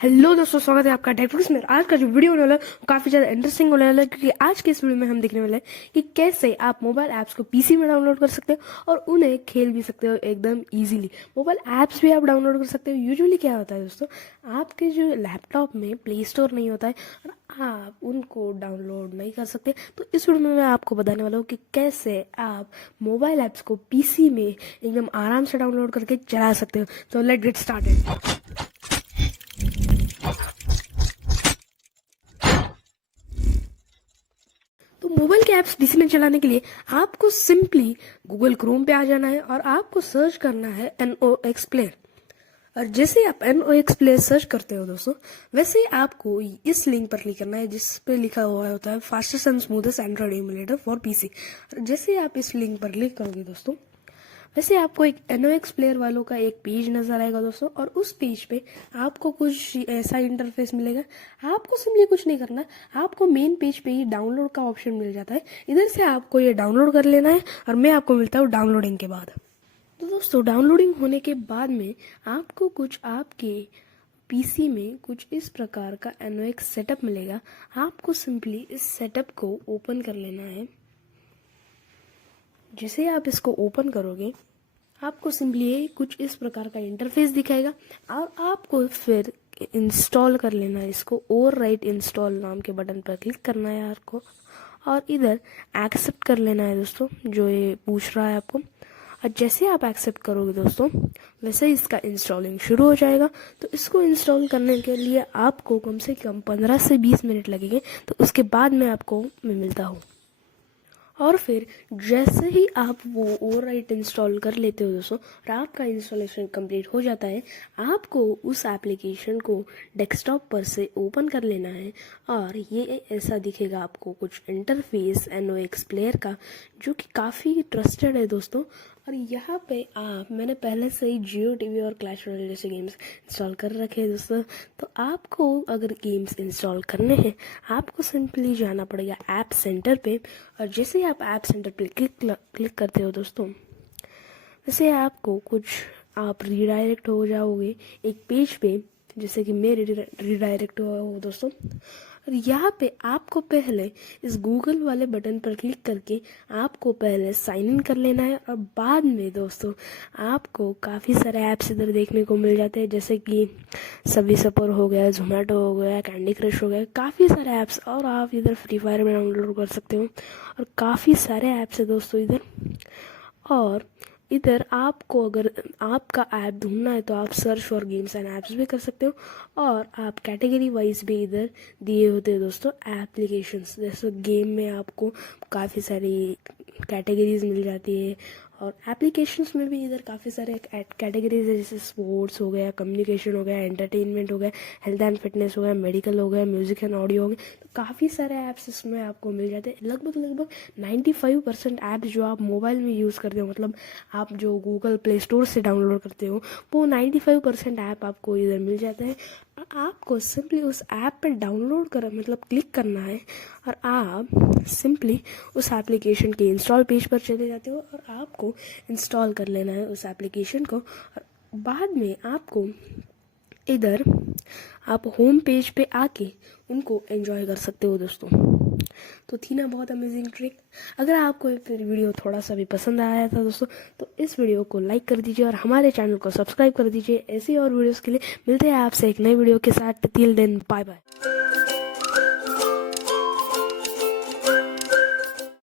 Hello दोस्तों, स्वागत है आपका टेक्निक्स में। आज का जो वीडियो होने वाला है वो काफ़ी ज़्यादा इंटरेस्टिंग होने वाला है, क्योंकि आज के इस वीडियो में हम देखने वाले हैं कि कैसे आप मोबाइल ऐप्स को पीसी में डाउनलोड कर सकते हो और उन्हें खेल भी सकते हो एकदम इजीली। मोबाइल ऐप्स भी आप डाउनलोड कर सकते हो। यूजुअली क्या होता है दोस्तों, आपके जो लैपटॉप में प्ले स्टोर नहीं होता है और आप उनको डाउनलोड नहीं कर सकते। तो इस वीडियो में मैं आपको बताने वाला हूँ कि कैसे आप मोबाइल ऐप्स को पीसी में एकदम आराम से डाउनलोड करके चला सकते हो। तो लेट्स गेट स्टार्टेड। तो मोबाइल के ऐप्स पीसी में चलाने के लिए आपको सिंपली गूगल क्रोम पे आ जाना है और आपको सर्च करना है NOx प्लेयर। और जैसे आप NOx प्लेयर सर्च करते हो दोस्तों, वैसे ही आपको इस लिंक पर क्लिक करना है जिस पे लिखा हुआ होता है fastest and smoothest Android emulator for PC. जैसे ही आप इस लिंक पर क्लिक करोगे दोस्तों, वैसे आपको एक NOx प्लेयर वालों का एक पेज नजर आएगा दोस्तों, और उस पेज पे आपको कुछ ऐसा इंटरफेस मिलेगा। आपको सिंपली कुछ नहीं करना, आपको मेन पेज पे ही डाउनलोड का ऑप्शन मिल जाता है। इधर से आपको ये डाउनलोड कर लेना है और मैं आपको मिलता हूँ डाउनलोडिंग के बाद। तो दोस्तों, डाउनलोडिंग होने के बाद में आपको कुछ आपके पीसी में कुछ इस प्रकार का NOx सेटअप मिलेगा। आपको सिंपली इस सेटअप को ओपन कर लेना है। जैसे आप इसको ओपन करोगे, आपको सिंपली कुछ इस प्रकार का इंटरफेस दिखाएगा और आपको फिर इंस्टॉल कर लेना है इसको। और राइट इंस्टॉल नाम के बटन पर क्लिक करना है आपको और इधर एक्सेप्ट कर लेना है दोस्तों, जो ये पूछ रहा है आपको। और जैसे आप एक्सेप्ट करोगे दोस्तों, वैसे ही इसका इंस्टॉलिंग शुरू हो जाएगा। तो इसको इंस्टॉल करने के लिए आपको कम से कम 15 से 20 मिनट लगेंगे। तो उसके बाद मैं मिलता हूँ। और फिर जैसे ही आप वो ओवरराइट इंस्टॉल कर लेते हो दोस्तों और आपका इंस्टॉलेशन कंप्लीट हो जाता है, आपको उस एप्लीकेशन को डेस्कटॉप पर से ओपन कर लेना है और ये ऐसा दिखेगा आपको कुछ इंटरफेस NOx प्लेयर का, जो कि काफ़ी ट्रस्टेड है दोस्तों। और यहाँ पे मैंने पहले से ही जियो टीवी और क्लैश रॉयल जैसे गेम्स इंस्टॉल कर रखे हैं दोस्तों। तो आपको अगर गेम्स इंस्टॉल करने हैं, आपको सिंपली जाना पड़ेगा ऐप सेंटर पे। और जैसे ही आप ऐप सेंटर पे क्लिक करते हो दोस्तों, वैसे आपको कुछ आप रीडायरेक्ट हो जाओगे एक पेज पे, जैसे कि मैं रीडायरेक्ट हुआ हूँ दोस्तों। और यहाँ पे आपको पहले इस गूगल वाले बटन पर क्लिक करके आपको पहले साइन इन कर लेना है। और बाद में दोस्तों आपको काफ़ी सारे ऐप्स इधर देखने को मिल जाते हैं, जैसे कि सभी सपर हो गया, जोमेटो हो गया, कैंडी क्रश हो गया, काफ़ी सारे ऐप्स। और आप इधर फ्री फायर में डाउनलोड कर सकते हो और काफ़ी सारे ऐप्स है दोस्तों इधर। और इधर आपको अगर आपका ऐप ढूंढना है तो आप search for games and apps भी कर सकते हो। और आप कैटेगरी वाइज भी इधर दिए होते हैं दोस्तों एप्लीकेशंस। जैसे गेम में आपको काफ़ी सारी कैटेगरीज मिल जाती है और एप्लीकेशंस में भी इधर काफ़ी सारे कैटेगरीज है, जैसे स्पोर्ट्स हो गया, कम्युनिकेशन हो गया, एंटरटेनमेंट हो गया, हेल्थ एंड फिटनेस हो गया, मेडिकल हो गया, म्यूजिक एंड ऑडियो हो गया। तो काफ़ी सारे ऐप्स इसमें आपको मिल जाते हैं। लगभग 95% ऐप्स जो आप मोबाइल में यूज़ करते हो, मतलब आप जो गूगल प्ले स्टोर से डाउनलोड करते हो, वो 95% ऐप आपको इधर मिल जाते हैं। आपको सिंपली उस ऐप पर डाउनलोड कर मतलब क्लिक करना है और आप सिंपली उस एप्लीकेशन के इंस्टॉल पेज पर चले जाते हो और आपको इंस्टॉल कर लेना है उस एप्लीकेशन को। और बाद में आपको इधर आप होम पेज पे आके उनको एंजॉय कर सकते हो दोस्तों। तो थी ना बहुत अमेजिंग ट्रिक। अगर आपको फिर वीडियो थोड़ा सा भी पसंद आया था दोस्तों, तो इस वीडियो को लाइक कर दीजिए और हमारे चैनल को सब्सक्राइब कर दीजिए। ऐसी और वीडियोस के लिए मिलते हैं आपसे एक नई वीडियो के साथ। Till then, bye bye.